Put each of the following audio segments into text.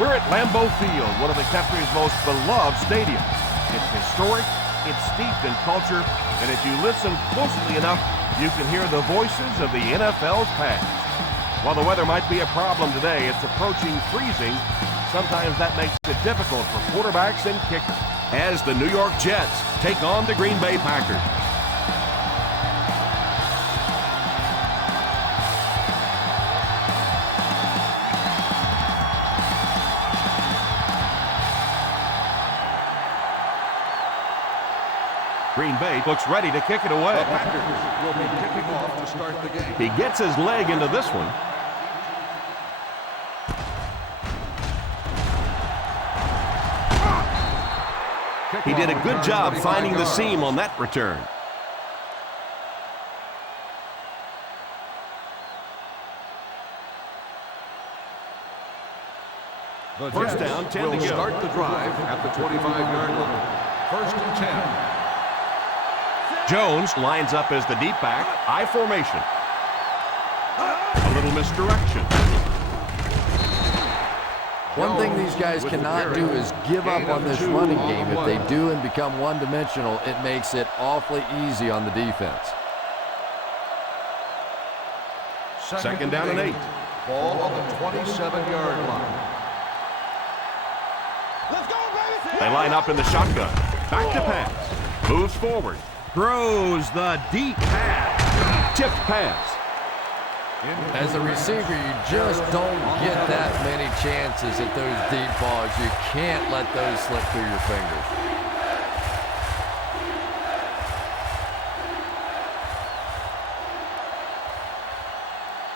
We're at Lambeau Field, one of the country's most beloved stadiums. It's historic, it's steeped in culture, and if you listen closely enough, you can hear the voices of the NFL's past. While the weather might be a problem today, it's approaching freezing. Sometimes that makes it difficult for quarterbacks and kickers as the New York Jets take on the Green Bay Packers. Green Bay looks ready to kick it away. The Packers will be kicking off to start the game. He gets his leg into this one. He did a good job finding the seam on that return. First down, 10 to go. Start the drive at the 25-yard line. First and 10. Jones lines up as the deep back, I formation. A little misdirection. One thing these guys cannot do is give up on this running game. If they do and become one-dimensional, it makes it awfully easy on the defense. Second down and 8. Ball on the 27-yard line. Let's go, baby! They line up in the shotgun. Back to pass. Moves forward. Throws the deep pass. Tipped pass. As a receiver, you just don't get that many chances at those deep balls. You can't let those slip through your fingers.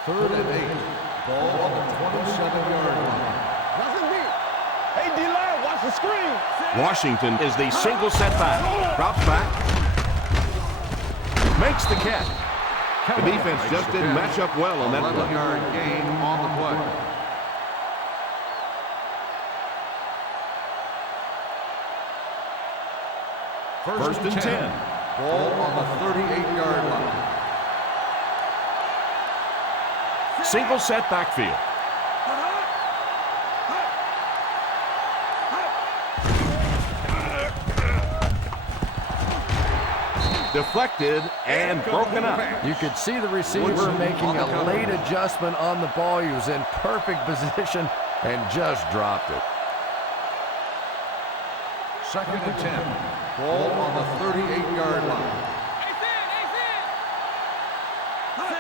Third and 8. Ball on the 27-yard line. Nothing deep. Hey, D-line, watch the screen. Washington is the single setback. Drops back. Makes the catch. The defense just didn't match up well on that play. 11-yard gain on the play. First and 10. Ball on the 38-yard line. Single set backfield. Deflected and broken up. You could see the receiver making a late adjustment on the ball. He was in perfect position and just dropped it. Second and 10. Ball on the 38-yard line.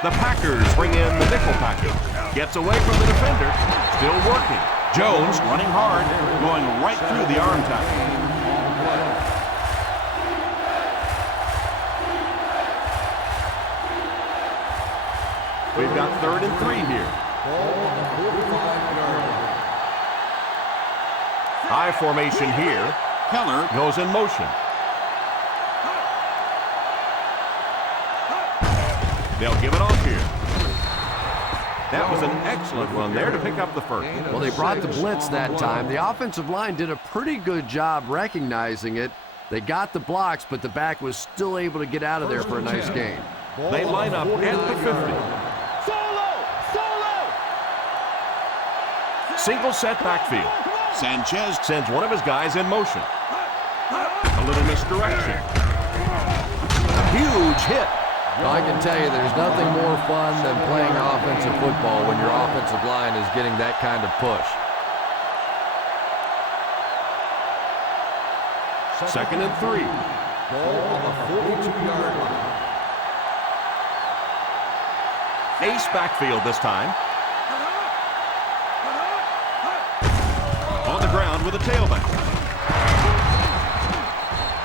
The Packers bring in the nickel package. Gets away from the defender. Still working. Jones running hard, going right through the arm tackle. We've got third and 3 here. Ball on the 45-yard line. High formation here. Keller goes in motion. They'll give it off here. That was an excellent run there to pick up the first. Well, they brought the blitz that time. The offensive line did a pretty good job recognizing it. They got the blocks, but the back was still able to get out of there for a nice gain. They line up at the 50. Single set backfield. Sanchez sends one of his guys in motion. A little misdirection. A huge hit. Well, I can tell you there's nothing more fun than playing offensive football when your offensive line is getting that kind of push. Second and 3. Ball on the 42-yard line. Ace backfield this time. On the ground with a tailback.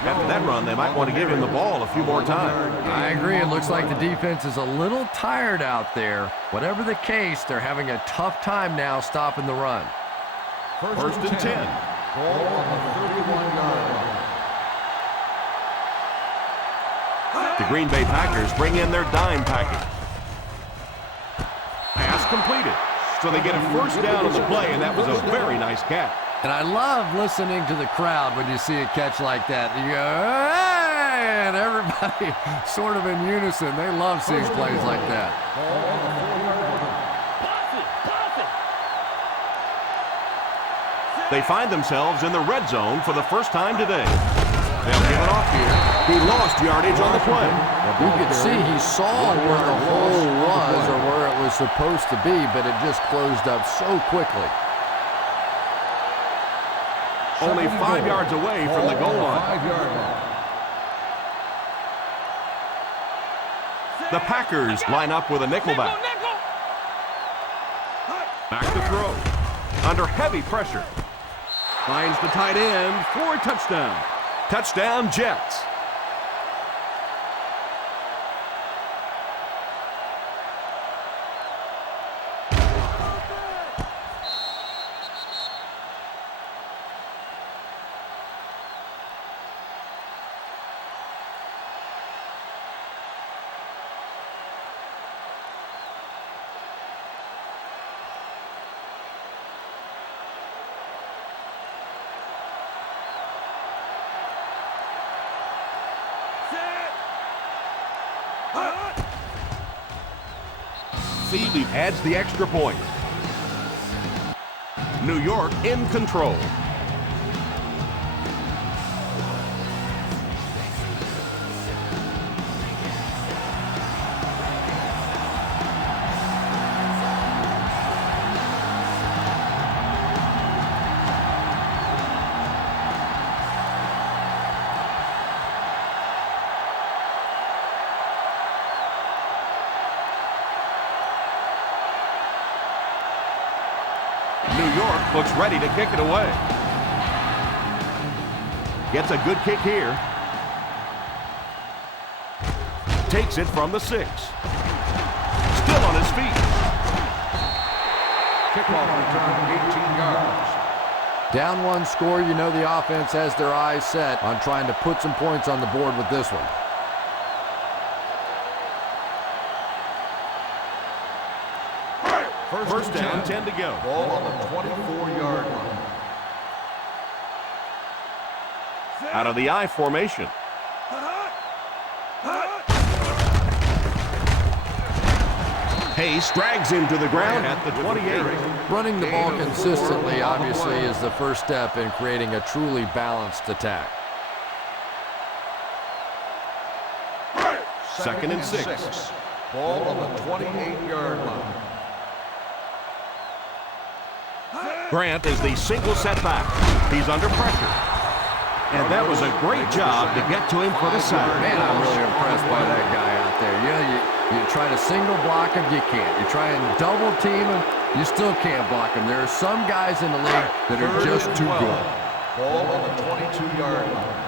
After that run, they might want to give him the ball a few more times. I agree. It looks like the defense is a little tired out there. Whatever the case, they're having a tough time now stopping the run. First and 10. Ball on the 31-yard line. The Green Bay Packers bring in their dime package. Pass completed. So they get a first down on the play, and that was a very nice catch. And I love listening to the crowd when you see a catch like that. You go, hey! And everybody sort of in unison. They love seeing plays like that. They find themselves in the red zone for the first time today. They'll give it off here. He lost yardage on the play. You could see he saw where the hole was or where it was supposed to be, but it just closed up so quickly. Only 5 yards away from the goal line. 5-yard line. The Packers line up with a nickelback. Back to throw. Under heavy pressure. Finds the tight end for a touchdown. Touchdown, Jets. Seeley adds the extra point. New York in control. New York looks ready to kick it away. Gets a good kick here. Takes it from the 6. Still on his feet. Kickoff return, 18 yards. Down one score, you know the offense has their eyes set on trying to put some points on the board with this one. First down, 10 to go. Ball on the 24-yard line. Out of the I formation. Pace drags him to the ground at the 28. Running the ball consistently, obviously, is the first step in creating a truly balanced attack. Second and 6. Ball on the 28-yard line. Grant is the single setback. He's under pressure. And that was a great job to get to him for the sack. Man, I'm really impressed by that guy out there. You try to single block him, you can't. You try and double team him, you still can't block him. There are some guys in the league that are just too good. Ball on the 22-yard line.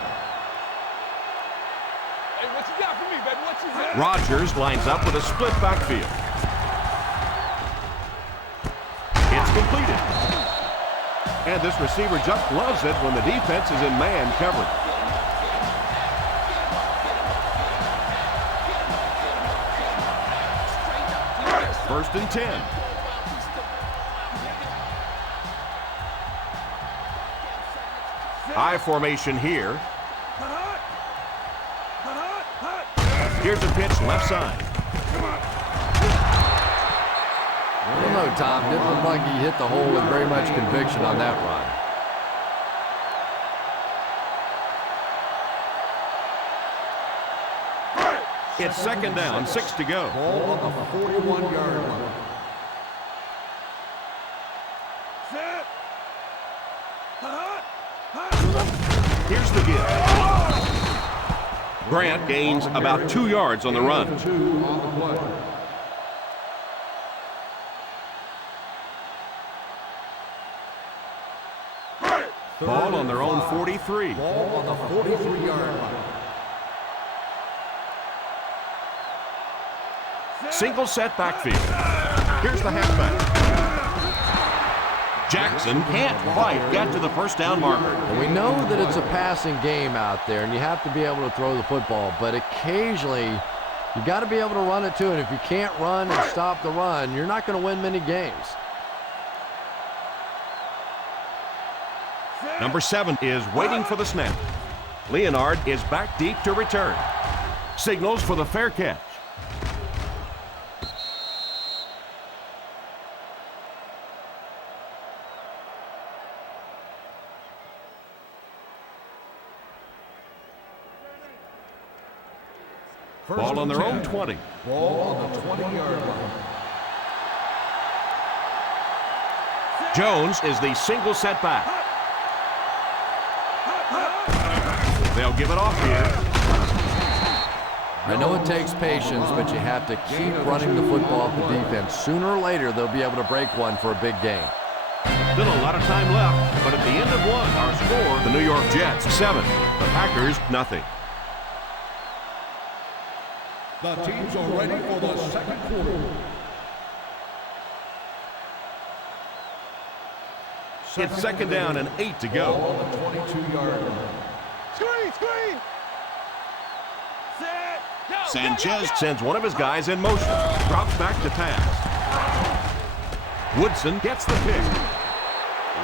Hey, what you got for me, baby? What you got? Rodgers lines up with a split backfield. It's completed. And this receiver just loves it when the defense is in man coverage. First and 10. I formation here. Here's a pitch left side. I don't know, Tom. Didn't look like he hit the hole with very much conviction on that run. It's second down, 6 to go. Ball on the 41-yard line. Here's the give. Grant gains about 2 yards on the run. 2 on the play. Ball on their own 43. Ball on the 43-yard line. Single set backfield. Here's the halfback. Jackson can't quite get to the first down marker. And we know that it's a passing game out there, and you have to be able to throw the football, but occasionally you got to be able to run it too, and if you can't run and stop the run, you're not going to win many games. Number 7 is waiting for the snap. Leonard is back deep to return. Signals for the fair catch. Ball on their own 20. Ball on the 20-yard line. Jones is the single setback. They'll give it off here. I know it takes patience, but you have to keep running the football with the defense. Sooner or later, they'll be able to break one for a big gain. Still a lot of time left, but at the end of one, our score, the New York Jets 7, the Packers nothing. The teams are ready for the second quarter. It's second down and 8 to go. Ball on the 22-yard line. Screen! Set! Go! Sanchez sends one of his guys in motion. Drops back to pass. Woodson gets the pick.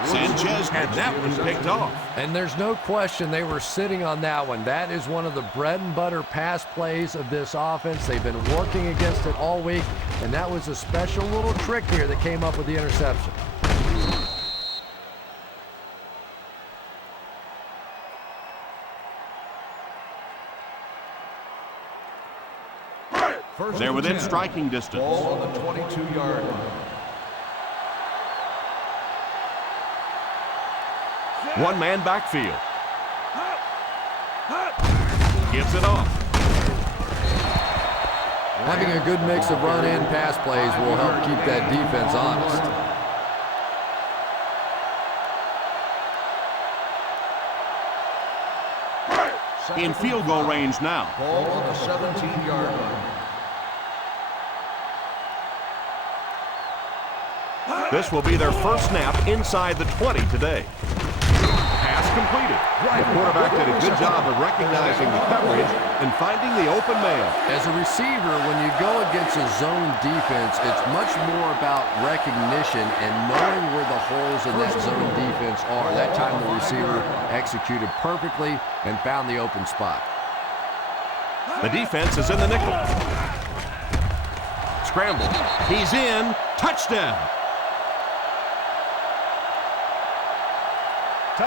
Sanchez had that one picked off. And there's no question they were sitting on that one. That is one of the bread and butter pass plays of this offense. They've been working against it all week, and that was a special little trick here that came up with the interception. They're within striking distance. Ball on the 22-yard line. One-man backfield. Gets it off. Having a good mix of run and pass plays will help keep that defense honest. In field goal range now. Ball on the 17-yard line. This will be their first snap inside the 20 today. Pass completed. The quarterback did a good job of recognizing the coverage and finding the open man. As a receiver, when you go against a zone defense, it's much more about recognition and knowing where the holes in that zone defense are. That time the receiver executed perfectly and found the open spot. The defense is in the nickel. Scramble. He's in. Touchdown.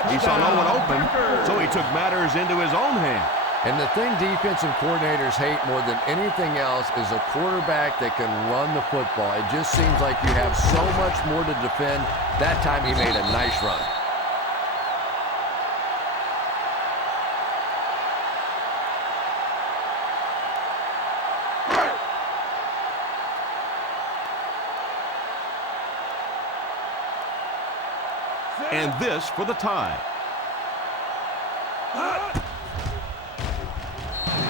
He saw no one open, so he took matters into his own hand. And the thing defensive coordinators hate more than anything else is a quarterback that can run the football. It just seems like you have so much more to defend. That time he made a nice run. And this for the tie.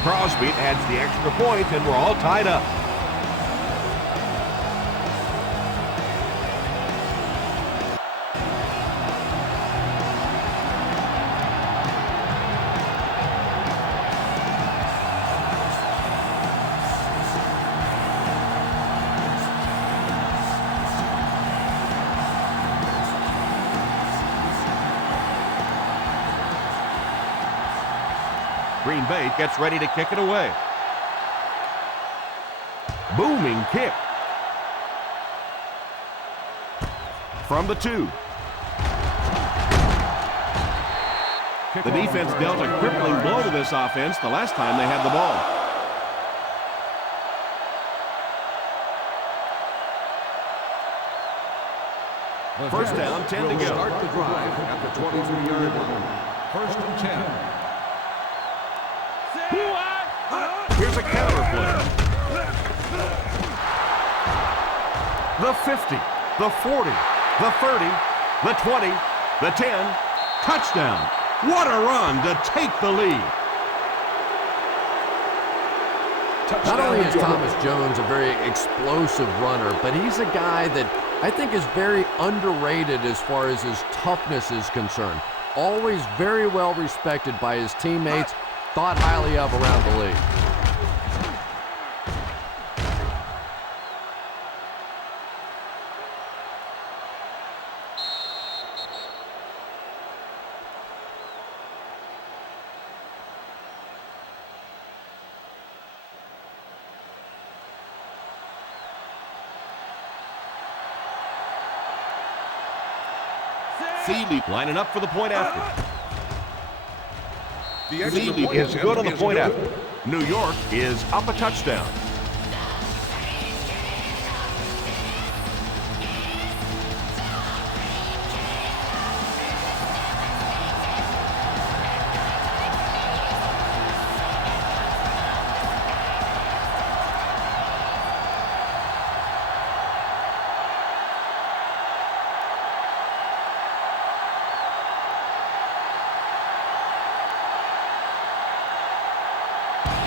Crosby adds the extra point, and we're all tied up. Green Bay gets ready to kick it away. Booming kick. From the 2. The defense dealt a crippling blow to this offense the last time they had the ball. First down, 10 to go. Start the drive at the 23-yard line. First and 10. Here's a counter play. The 50, the 40, the 30, the 20, the 10. Touchdown. What a run to take the lead. Not only is Thomas Jones a very explosive runner, but he's a guy that I think is very underrated as far as his toughness is concerned. Always very well respected by his teammates, thought highly of around the league. Thiele lining up for the point after. Thiele is good on the point after. New York is up a touchdown.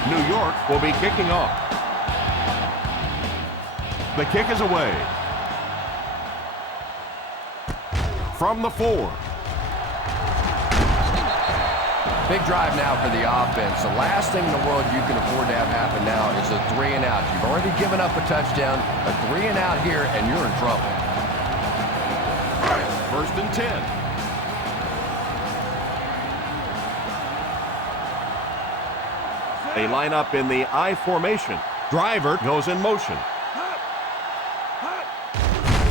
New York will be kicking off. The kick is away. From the 4. Big drive now for the offense. The last thing in the world you can afford to have happen now is a 3-and-out. You've already given up a touchdown, a 3-and-out here, and you're in trouble. 1st and 10. They line up in the I formation. Driver goes in motion.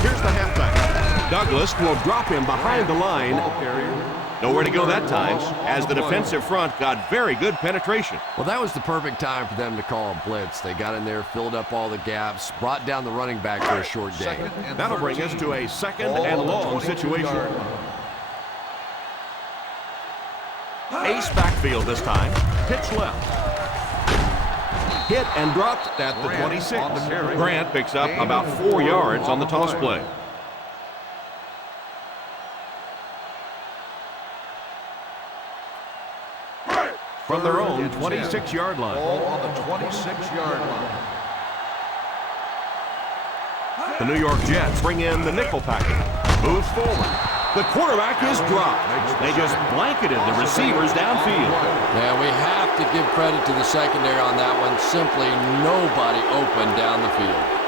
Here's the halfback. Douglas will drop him behind the line. Nowhere to go that time, as the defensive front got very good penetration. Well, that was the perfect time for them to call a blitz. They got in there, filled up all the gaps, brought down the running back for a short gain. That'll bring us to a 2nd and long situation. Ace backfield this time. Pitch left. Hit and dropped at the 26. Grant picks up about 4 yards on the toss play. From their own 26-yard line. Ball on the 26-yard line. The New York Jets bring in the nickel package. Moves forward. The quarterback is dropped. They just blanketed the receivers downfield. Yeah, we have to give credit to the secondary on that one. Simply nobody open down the field.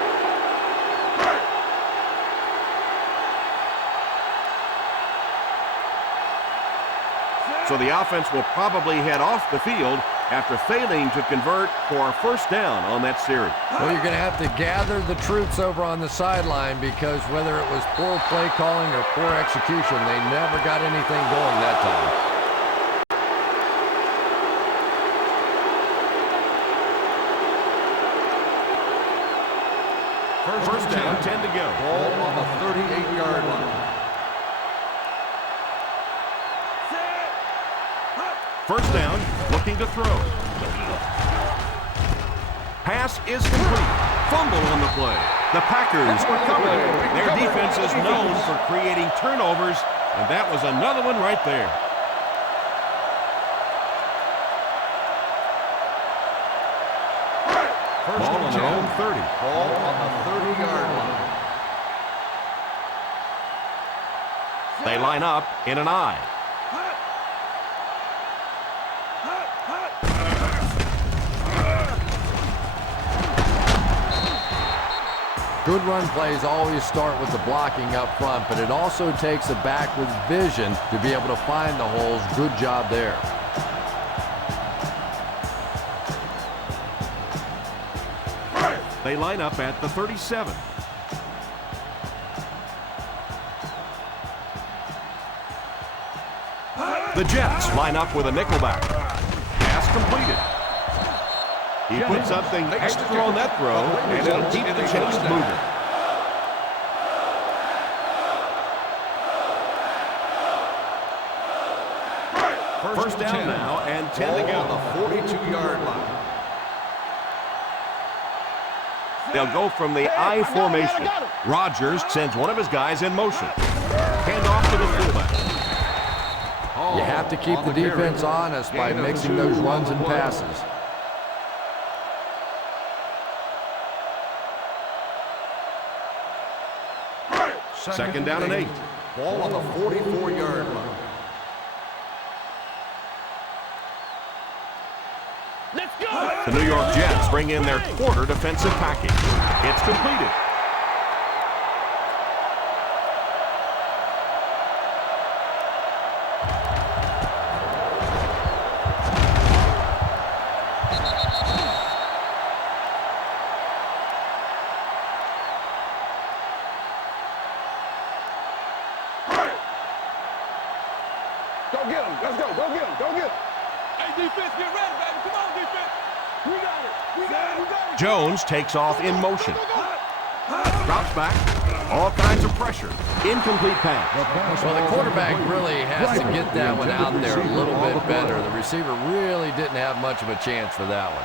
So the offense will probably head off the field after failing to convert for a 1st down on that series. Well, you're going to have to gather the troops over on the sideline because whether it was poor play calling or poor execution, they never got anything going that time. First down, 10 to go. Ball on the 38-yard line. 1st down, looking to throw. Pass is complete. Fumble on the play. The Packers recover. Their defense is known for creating turnovers, and that was another one right there. Ball on their own 30. Ball on the 30-yard line. They line up in an I. Good run plays always start with the blocking up front, but it also takes a back with vision to be able to find the holes. Good job there. They line up at the 37. The Jets line up with a nickelback. Pass completed. He put something extra on that throw, and it'll keep the chains moving. First down now, and 10 to go. On the 42-yard line. They'll go from the I formation. Rodgers sends one of his guys in motion. Hand off to the fullback. You have to keep the defense honest by mixing those runs and passes. Second down and 8. Ball on the 44-yard line. Let's go! The New York Jets bring in their quarter defensive package. It's completed. Go get him. Let's go. Go get him. Go get him. Hey, defense, get ready, baby. Come on, defense. We got it. We got it. We got it. Jones takes off in motion. Drops back. All kinds of pressure. Incomplete pass. Well, the quarterback really has to get that one out there a little bit better. The receiver really didn't have much of a chance for that one.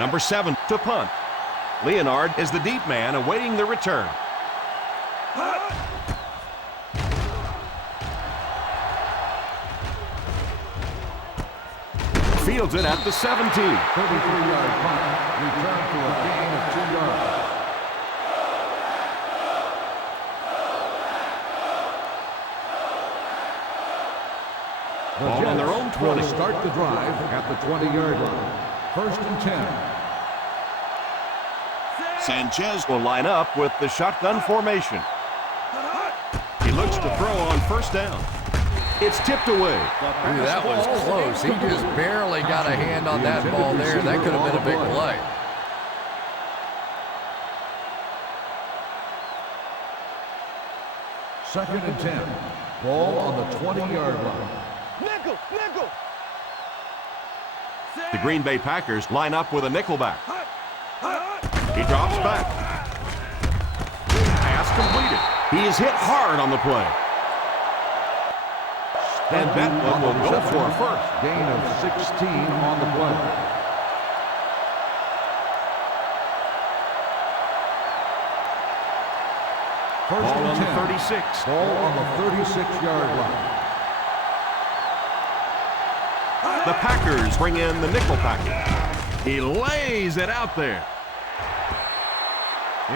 Number 7 to punt. Leonard is the deep man awaiting the return. Fields it at the 17. 33-yard punt. Return for a gain of 2 yards. Ball on their own 20. Will start the drive at the 20-yard line. 1st and 10. Sanchez will line up with the shotgun formation. He looks to throw on 1st down. It's tipped away. Ooh, that was close. He just barely got a hand on that ball there. That could have been a big play. Second and 10. Ball on the 20-yard line. Nickel, nickel. The Green Bay Packers line up with a nickelback. He drops back. Pass completed. He is hit hard on the play. And that one will go for a first. Gain of 16 on the play. Ball on the 36. Ball on the 36-yard line. The Packers bring in the nickel package. He lays it out there.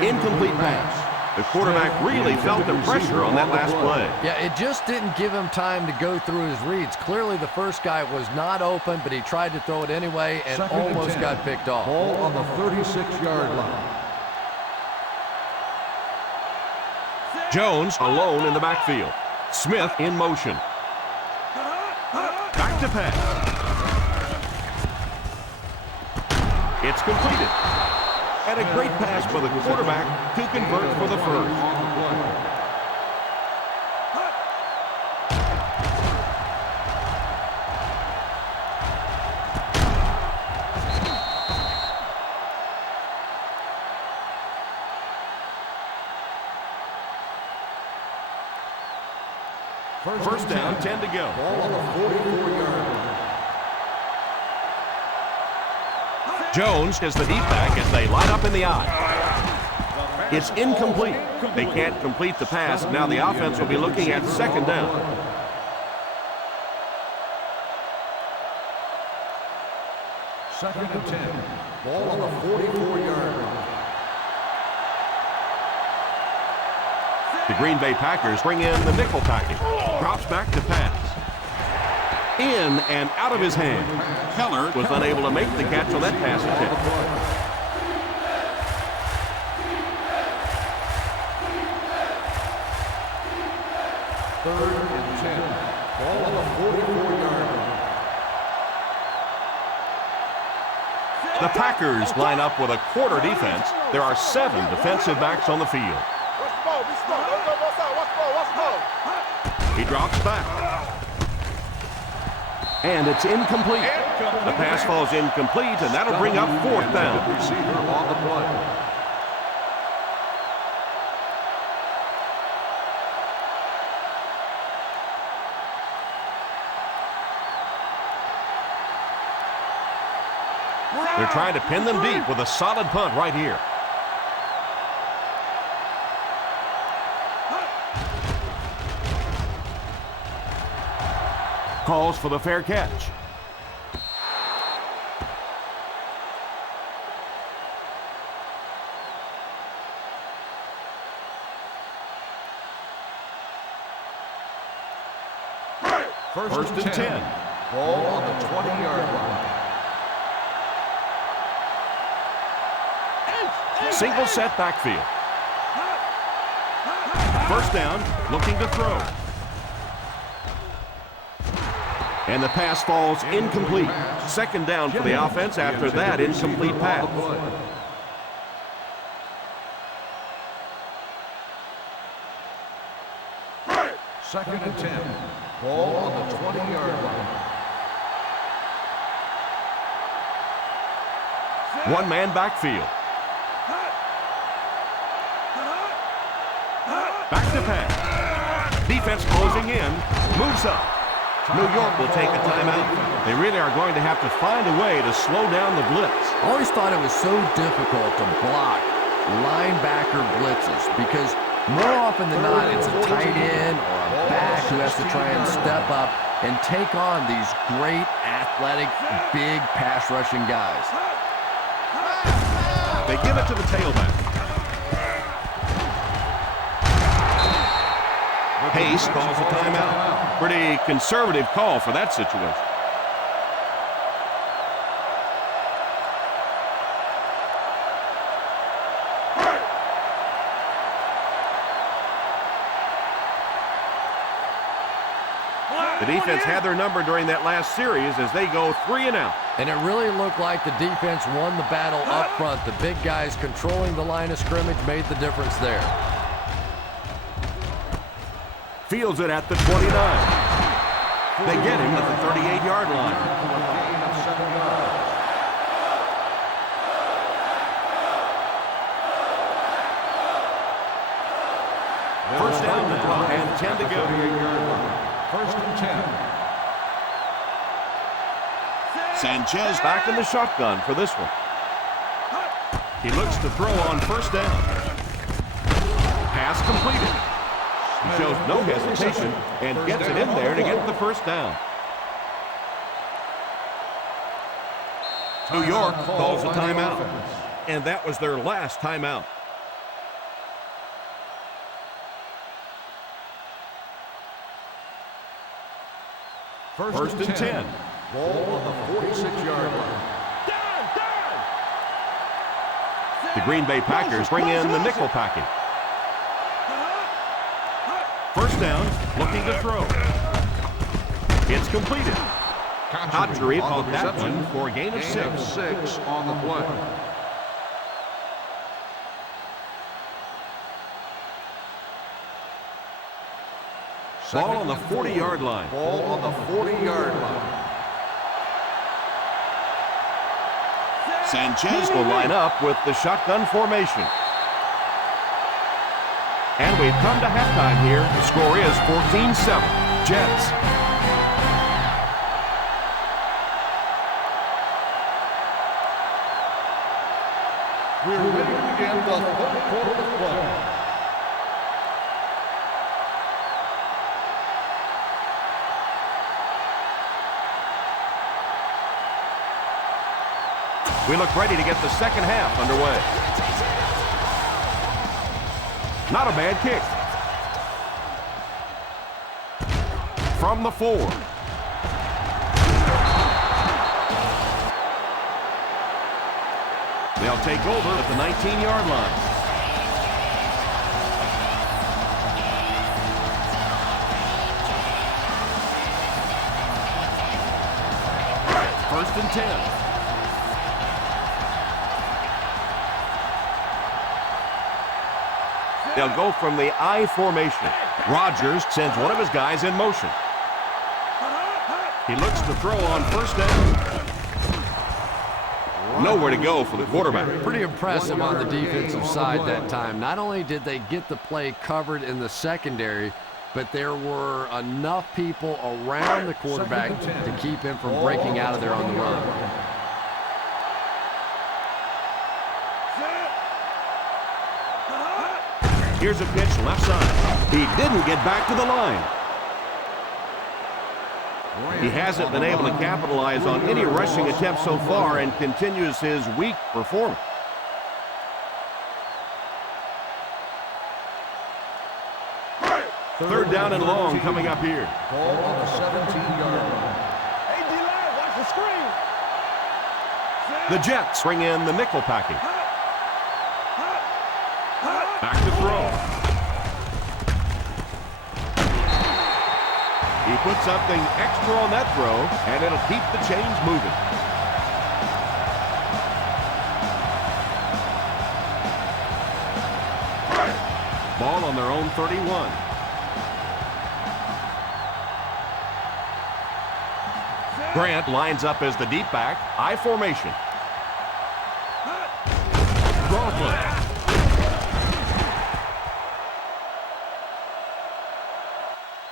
Incomplete pass. The quarterback really felt the pressure on that last play. Yeah, it just didn't give him time to go through his reads. Clearly, the first guy was not open, but he tried to throw it anyway and almost got picked off. Ball on the 36-yard line. Jones alone in the backfield. Smith in motion. Back to pass. It's completed. And a great pass for the quarterback to convert for the first. First down, 10 to go. Ball on the 44-yard line. Jones is the deep back as they line up in the I. It's incomplete. They can't complete the pass. Now the offense will be looking at 2nd down. Second and 10. Ball on the 44-yard line. The Green Bay Packers bring in the nickel package. Drops back to pass. In and out of his hand. Keller was unable to make the catch on that pass attempt. Third and 10. Ball on the 44-yard line. The Packers line up with a quarter defense. There are 7 defensive backs on the field. Watch the ball. Be smart. Don't go one side. Watch the ball. Watch the ball. He drops back. And it's incomplete. The pass falls incomplete, and that'll bring up 4th down. Receiver on the play. They're trying to pin them deep with a solid punt right here. Calls for the fair catch. First and 10. Ball on the 20-yard line. Single set backfield. First down, looking to throw. And the pass falls incomplete. 2nd down for the offense after that incomplete pass. Second and 10. Ball on the 20-yard line. One-man backfield. Back to pass. Defense closing in. Moves up. New York will take a timeout. They really are going to have to find a way to slow down the blitz. I always thought it was so difficult to block linebacker blitzes because more often than not, it's a tight end or a back who has to try and step up and take on these great athletic, big pass-rushing guys. They give it to the tailback. Pace calls a timeout. Pretty conservative call for that situation. The defense had their number during that last series as they go 3 and out. And it really looked like the defense won the battle up front. The big guys controlling the line of scrimmage made the difference there. Fields it at the 29. They get him at the 38-yard line. First down now and 10 to go. First and 10. Sanchez back in the shotgun for this one. He looks to throw on first down. Pass completed. He shows no hesitation and gets it in there to get the first down. New York calls a timeout, and that was their last timeout. First and 10. Ball on the 46-yard line. The Green Bay Packers bring in the nickel packing. First down, looking to throw. It's completed. Kadri called that one for a gain of 6. 6 on the play. Ball on the 40-yard line. Ball on the 40-yard line. Sanchez will line up with the shotgun formation. And we've come to halftime here. The score is 14-7. Jets. We're ready to begin the third quarter of play. We look ready to get the second half underway. Not a bad kick. From the 4. They'll take over at the 19-yard line. First and 10. They'll go from the I formation. Rodgers sends one of his guys in motion. He looks to throw on first down. Nowhere to go for the quarterback. Pretty impressive on the defensive side that time. Not only did they get the play covered in the secondary, but there were enough people around the quarterback to keep him from breaking out of there on the run. Here's a pitch left side. He didn't get back to the line. He hasn't been able to capitalize on any rushing attempts so far and continues his weak performance. Third down and long coming up here. Ball on the 17-yard line. Hey, D-line, watch the screen. The Jets bring in the nickel packing. Back to throw. He puts something extra on that throw, and it'll keep the chains moving. Ball on their own 31. Grant lines up as the deep back, I formation. Draw play.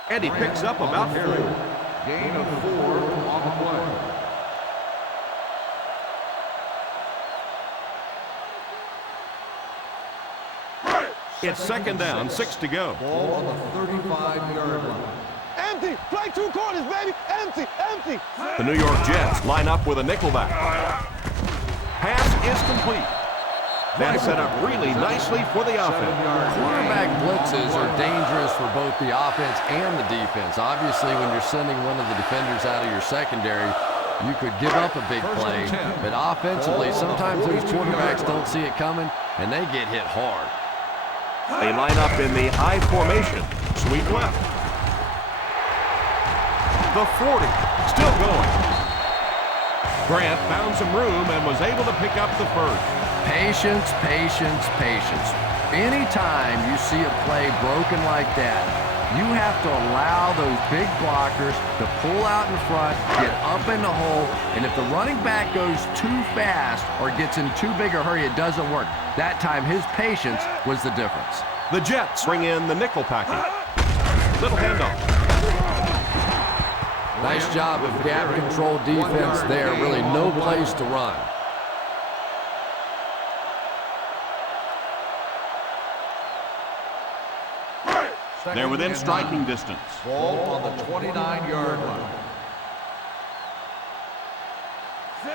And he picks up about 4. Gain of 4 on the play. It's second down, 6 to go. Ball on the 35-yard line. Empty. Play 2 quarters, baby. Empty. Empty. The New York Jets line up with a nickelback. Pass is complete. That set up really nicely for the offense. Quarterback blitzes are dangerous for both the offense and the defense. Obviously, when you're sending one of the defenders out of your secondary, you could give up a big play. But offensively, sometimes those quarterbacks don't see it coming, and they get hit hard. They line up in the I formation. Sweep left. The 40, still going. Grant found some room and was able to pick up the first. Patience, patience, patience. Anytime you see a play broken like that, you have to allow those big blockers to pull out in front, get up in the hole, and if the running back goes too fast or gets in too big a hurry, it doesn't work. That time, his patience was the difference. The Jets bring in the nickel package. Little handoff. Nice job of gap control defense there. Really no place to run. They're within striking distance. Ball on the 29-yard line.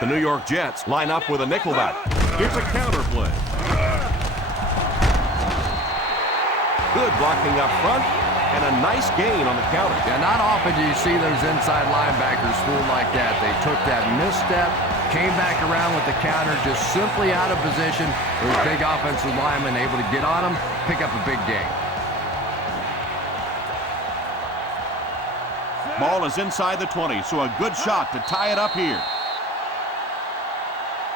The New York Jets line up with a nickelback. Here's a counter play. Good blocking up front and a nice gain on the counter. Yeah, not often do you see those inside linebackers fooled like that. They took that misstep, came back around with the counter, just simply out of position. Those big offensive linemen able to get on them, pick up a big gain. Ball is inside the 20, so a good shot to tie it up here.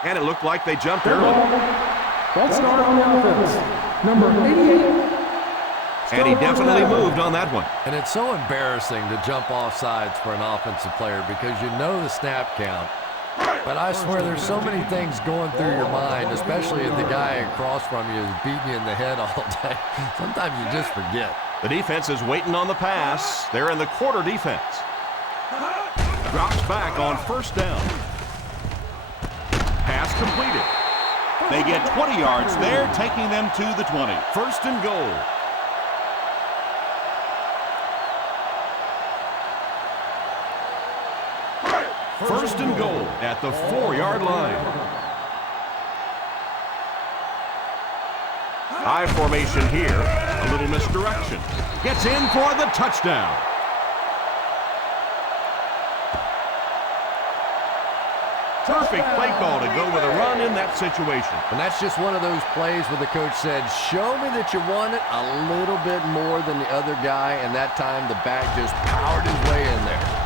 And it looked like they jumped early. That's start on offense. Number 88. And he definitely moved on that one. And it's so embarrassing to jump off sides for an offensive player because you know the snap count. But I swear there's so many things going through your mind, especially if the guy across from you is beating you in the head all day. Sometimes you just forget. The defense is waiting on the pass. They're in the quarter defense. Drops back on first down. Pass completed. They get 20 yards there, taking them to the 20. First and goal. First and goal at the 4-yard line. I formation here. A little misdirection. Gets in for the touchdown. Perfect play call to go with a run in that situation. And that's just one of those plays where the coach said, show me that you want it a little bit more than the other guy, and that time the back just powered his way in there.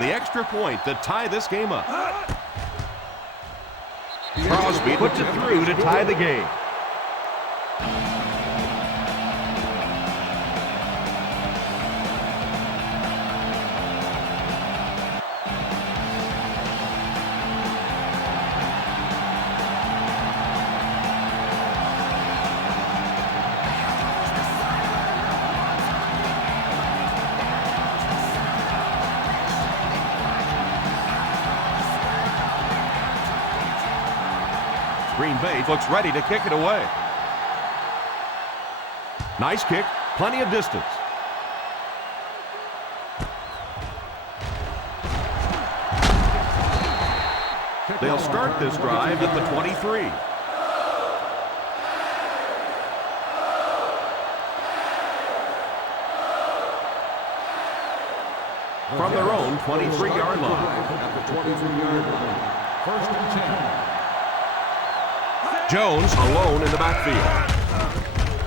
The extra point to tie this game up. Crosby puts it through to tie the game. Green Bay looks ready to kick it away. Nice kick, plenty of distance. They'll start this drive at the 23. From their own 23-yard line. At the 23-yard line. First and 10. Jones alone in the backfield.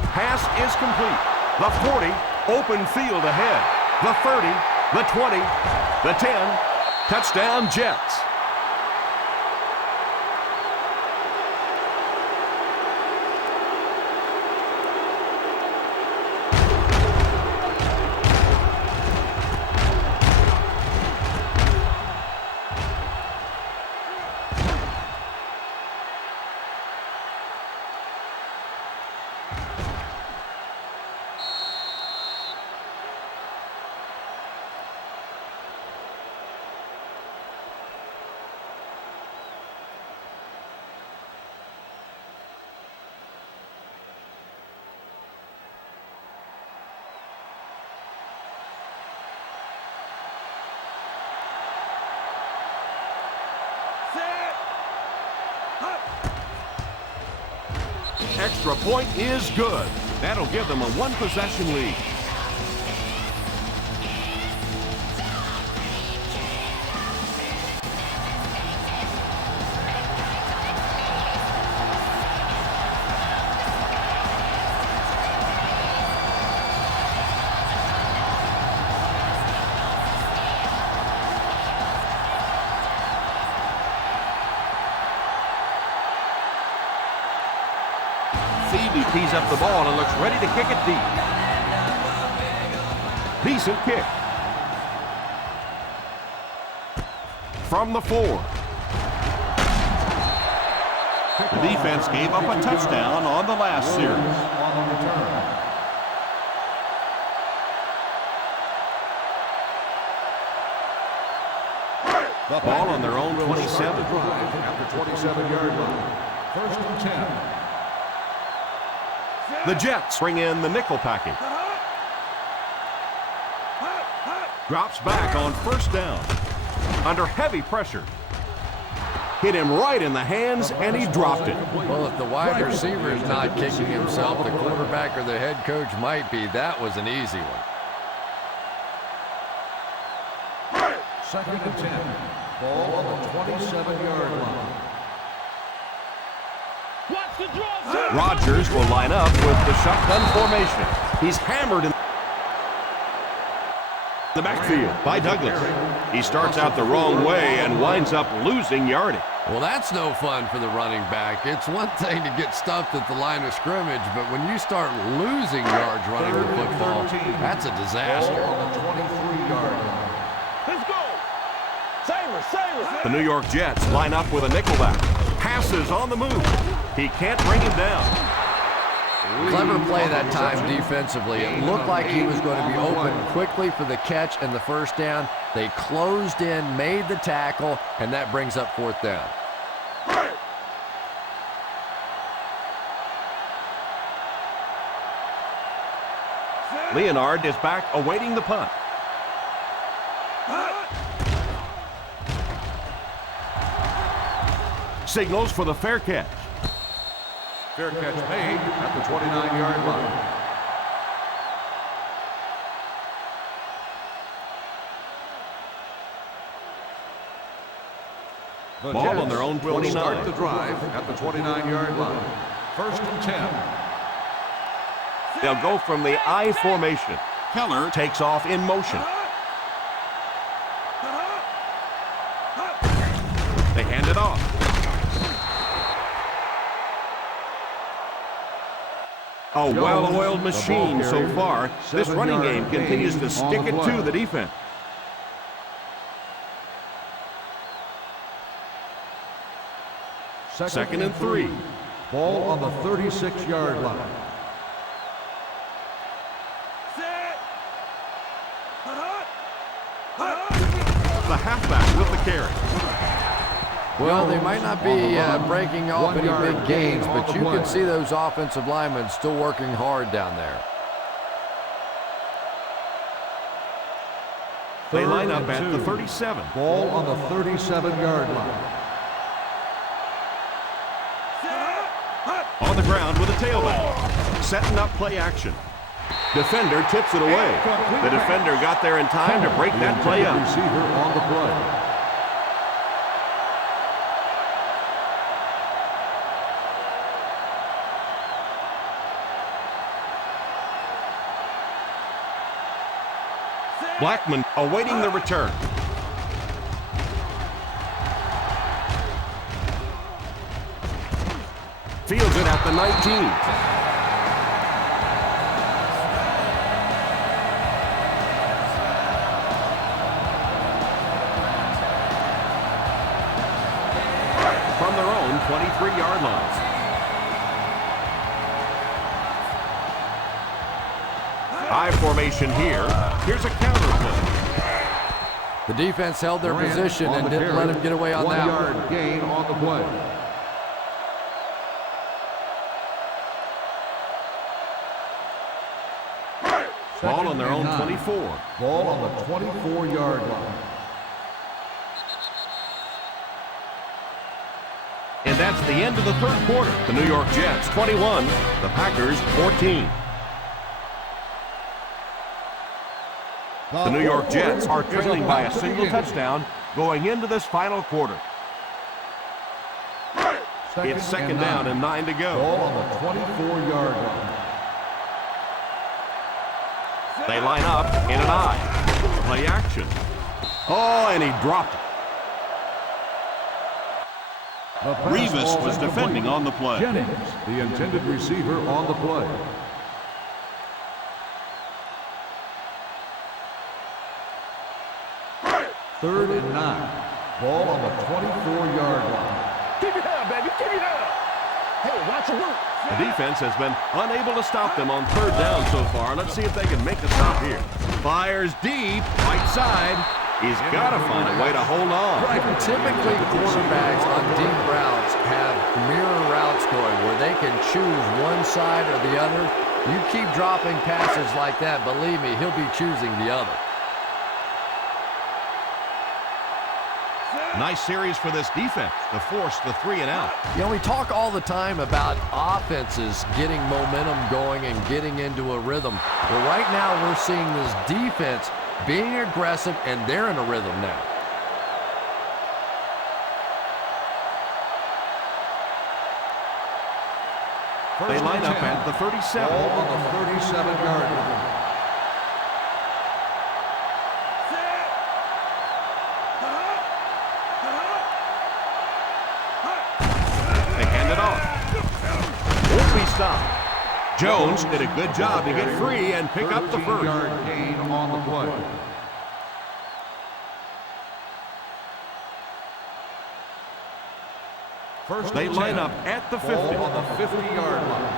Pass is complete. The 40, open field ahead. The 30, the 20, the 10, Touchdown, Jets. Extra point is good. That'll give them a one-possession lead. He tees up the ball and looks ready to kick it deep. Decent kick. From the 4. The defense gave up a touchdown on the last series. The ball on their own 27. At the 27-yard line. 1st and 10. The Jets bring in the nickel package. Drops back on 1st down. Under heavy pressure. Hit him right in the hands, and he dropped it. Well, if the wide receiver is not kicking himself, the quarterback or the head coach might be. That was an easy one. 2nd and 10. Ball on the 27-yard line. Rodgers will line up with the shotgun formation. He's hammered in the backfield by Douglas. He starts out the wrong way and winds up losing yardage. Well, that's no fun for the running back. It's one thing to get stuffed at the line of scrimmage, but when you start losing yards running the football, that's a disaster. Ball on the 23-yard line. Let's go. Save The New York Jets line up with a nickelback. Passes on the move. He can't bring him down. Clever play that time defensively. It looked like he was going to be open quickly for the catch and the 1st down. They closed in, made the tackle, and that brings up 4th down. Leonard is back awaiting the punt. Signals for the fair catch. Fair catch made at the 29-yard line. The Ball Jets on their own will 29. start the drive at the 29-yard line. 1st and 10. They'll go from the I formation. Keller takes off in motion. They hand it off. A well-oiled machine so far. This running game continues to stick it to the defense. Second and 3. Ball on the 36-yard line. The halfback with the carry. Well, they might not be breaking off any big gains, but you can see those offensive linemen still working hard down there. They line up at the 37. Ball on the 37-yard line. On the ground with a tailback. Setting up play action. Defender tips it away. The defender got there in time to break that play up. Receiver on the play. Blackman awaiting the return. fields it at the 19. From their own 23-yard line. High formation here. Here's a counter play. The defense held their position and didn't let him get away on that. 1-yard gain on the play. Ball on their own 24. Ball on the 24-yard line. And that's the end of the third quarter. The New York Jets 21, the Packers 14. The New York Jets are trailing by a single touchdown going into this final quarter. It's second down and 9 to go. Ball on the 24-yard line. They line up in an I. Play action. Oh, and he dropped it. Revis was defending on the play. Jennings, the intended receiver, on the play. Third and 9. Ball on the 24-yard line. Keep it down, baby. Keep it down. Hey, watch your boot. The defense has been unable to stop them on third down so far. Let's see if they can make a stop here. Fires deep, right side. He's got to find a way to hold on. Right, typically quarterbacks on deep routes have mirror routes going where they can choose one side or the other. You keep dropping passes like that, believe me, he'll be choosing the other. Nice series for this defense to force the 3 and out. You know, we talk all the time about offenses getting momentum going and getting into a rhythm. Well, right now we're seeing this defense being aggressive, and they're in a rhythm now. They line up at the 37. Ball on the 37-yard line. They hand it off. Won't be stopped. Jones did a good job to get free and pick up the first. 13-yard gain on the play. They line up at the 50. Ball on the 50-yard line.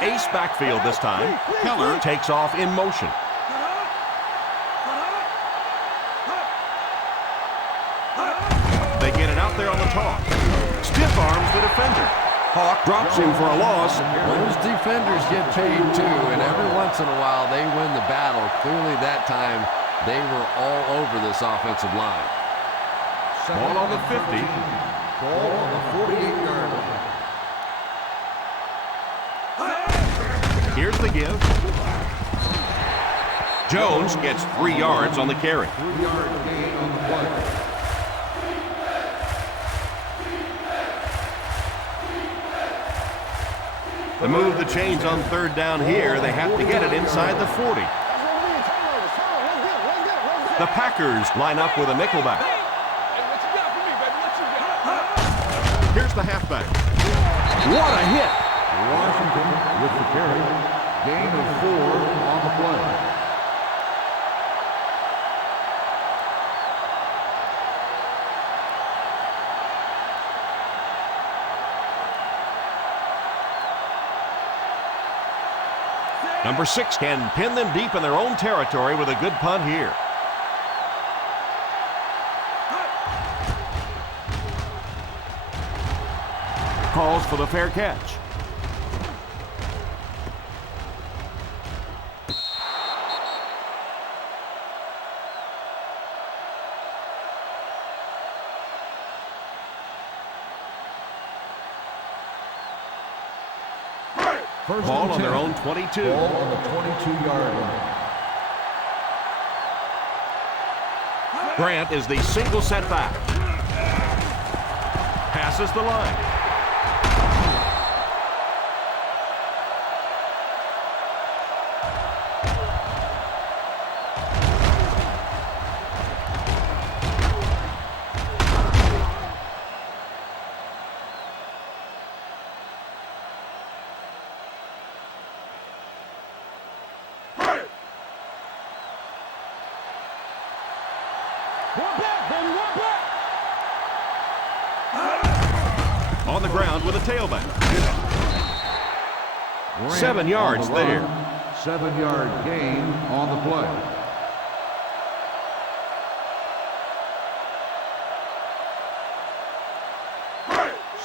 Ace backfield this time. Keller takes off in motion. They get it out there on the toss. Stiff arms the defender. Hawk drops him for a loss. Those defenders get paid too, and every once in a while they win the battle. Clearly that time they were all over this offensive line. Ball on the 50. Ball on the 48-yard line. Here's the give. Jones gets 3 yards on the carry. 3-yard gain on the play. To move the chains on third down here, they have to get it inside the 40. The Packers line up with a nickelback. Here's the halfback. What a hit! Washington with the carry. Gain of 4 on the play. Number 6 can pin them deep in their own territory with a good punt here. Calls for the fair catch. First Ball and on their 10. own 22. Ball on the 22-yard line. Grant is the single setback. Passes the line. On the ground with a tailback. Grant 7 yards on the run. there. 7-yard gain on the play.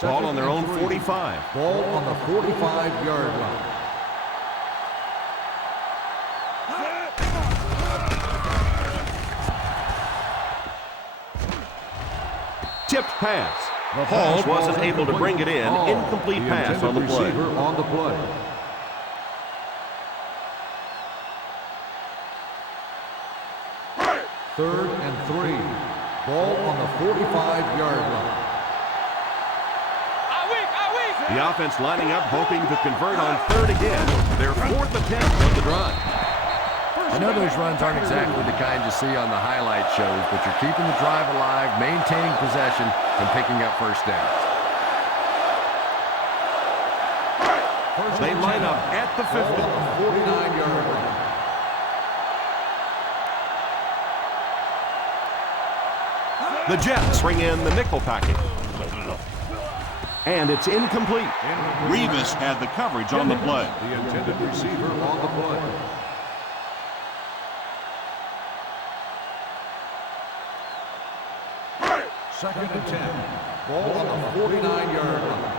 Ball on their own 45. Ball on the 45-yard line. Tipped pass. Hall wasn't able to bring it in. Incomplete pass on the play. Receiver on the play. Third and 3. Ball on the 45-yard line. The offense lining up, hoping to convert on third again. Their 4th attempt of the drive. I know those runs aren't exactly the kind you see on the highlight shows, but you're keeping the drive alive, maintaining possession, and picking up first downs. They line up at the 50. 49-yard line. The Jets bring in the nickel package. And it's incomplete. Revis had the coverage on the play. The intended receiver on the play. Second and 10. Ball on the 49-yard line.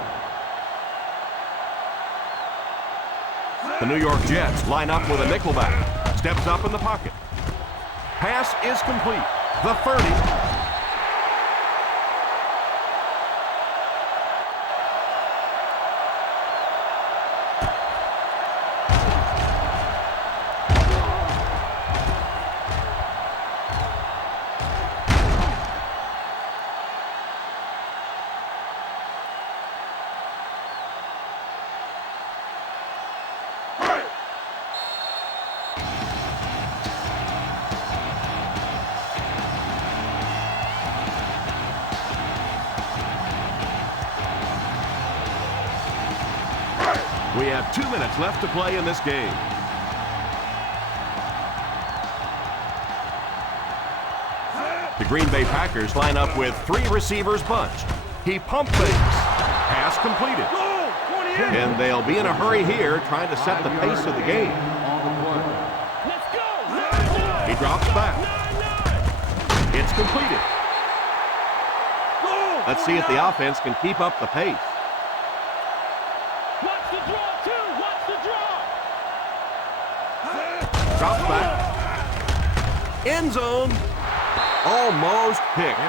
The New York Jets line up with a nickelback. Steps up in the pocket. Pass is complete. The 30. We have 2 minutes left to play in this game. The Green Bay Packers line up with 3 receivers bunched. He pump fakes. Pass completed. And they'll be in a hurry here, trying to set the pace of the game. He drops back. It's completed. Let's see if the offense can keep up the pace. Drops back. End zone. Almost picked.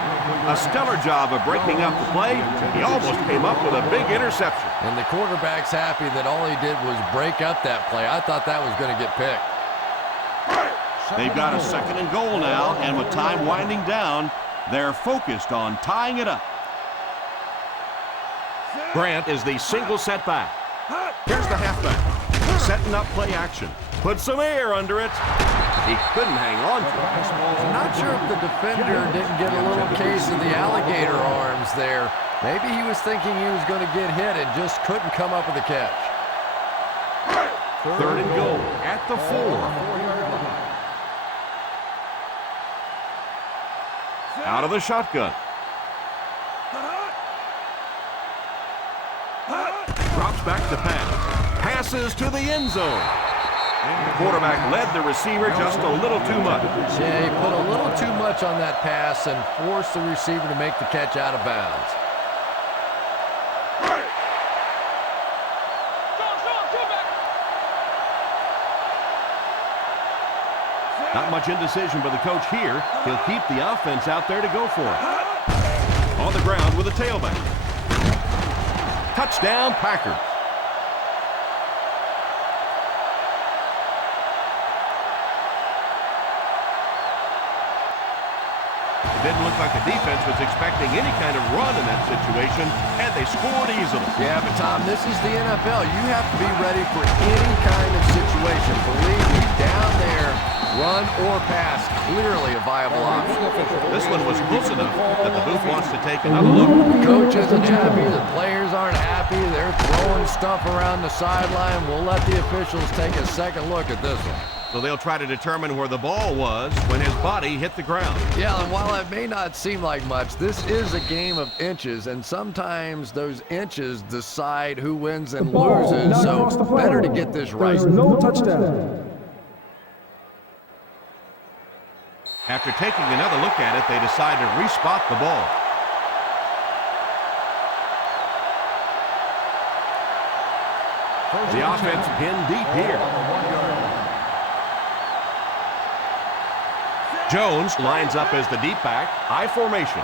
A stellar job of breaking up the play. He almost came up with a big interception. And the quarterback's happy that all he did was break up that play. I thought that was going to get picked. They've got a 2nd and goal now, and with time winding down, they're focused on tying it up. Grant is the single setback. Here's the halfback. Setting up play action. Put some air under it. He couldn't hang on to it. I'm not sure if the defender didn't get a little case of the alligator arms there. Maybe he was thinking he was going to get hit and just couldn't come up with a catch. 3rd and goal at the 4. Out of the shotgun. Drops back to pass. Passes to the end zone. The quarterback led the receiver just a little too much. Yeah, he put a little too much on that pass and forced the receiver to make the catch out of bounds. Not much indecision by the coach here. He'll keep the offense out there to go for it. On the ground with a tailback. Touchdown, Packers. It didn't look like the defense was expecting any kind of run in that situation, and they scored easily. Yeah, but Tom, this is the NFL. You have to be ready for any kind of situation. Believe me, down there, run or pass, clearly a viable option. This one was close enough that the booth wants to take another look. The coach isn't happy. The players aren't happy. They're throwing stuff around the sideline. We'll let the officials take a second look at this one. So they'll try to determine where the ball was when his body hit the ground. Yeah, and while it may not seem like much, this is a game of inches, and sometimes those inches decide who wins and loses, so better to get this right. There's no touchdown. After taking another look at it, they decide to respot the ball. The offense pinned deep here. Jones lines up as the deep back, I formation.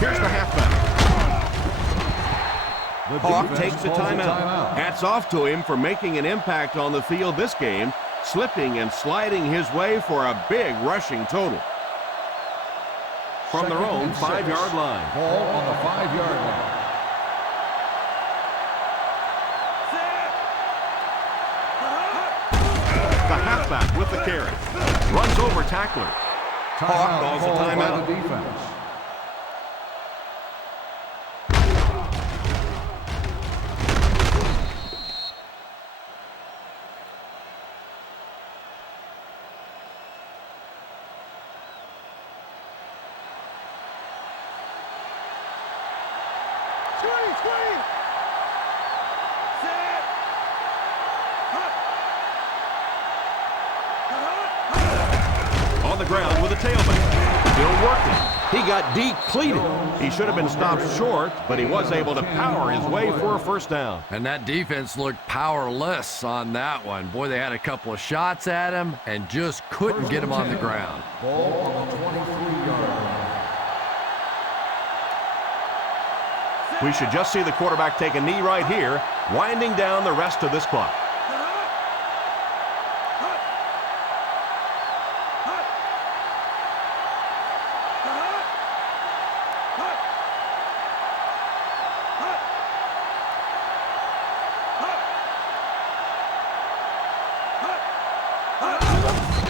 Here's the halfback. Hawk takes a timeout. Hats off to him for making an impact on the field this game, slipping and sliding his way for a big rushing total. From their own 5-yard line. Ball on the 5-yard line. The halfback with the carry. Runs over tacklers. Hawk calls a timeout. The defense. Screen! Set! On the ground with a tailback. Still working. He got depleted. He should have been stopped short, but he was able to power his way for a first down. And that defense looked powerless on that one. Boy, they had a couple of shots at him and just couldn't get him on the ground. Ball on the 23-yard line. We should just see the quarterback take a knee right here, winding down the rest of this clock.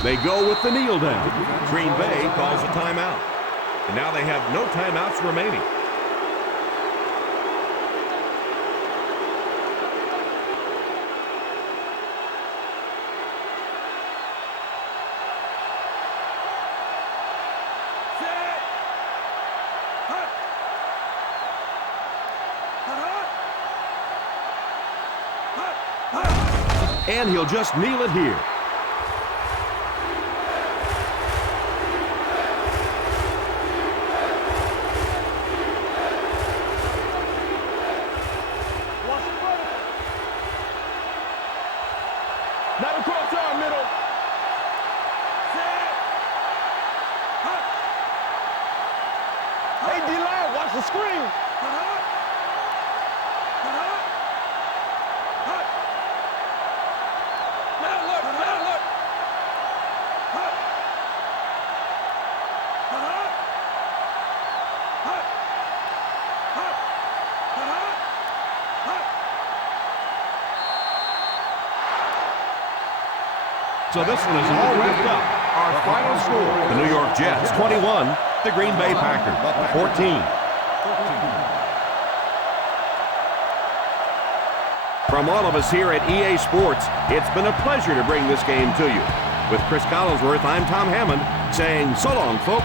They go with the kneel down. Green Bay calls a timeout. And now they have no timeouts remaining. And he'll just kneel it here. Now the cross yard middle. Hey, D-line, watch the screen. Now look. So this one is all wrapped up. Our final score, the New York Jets 21, the Green Bay Packers 14. From all of us here at EA Sports, it's been a pleasure to bring this game to you. With Chris Collinsworth, I'm Tom Hammond, saying so long, folks.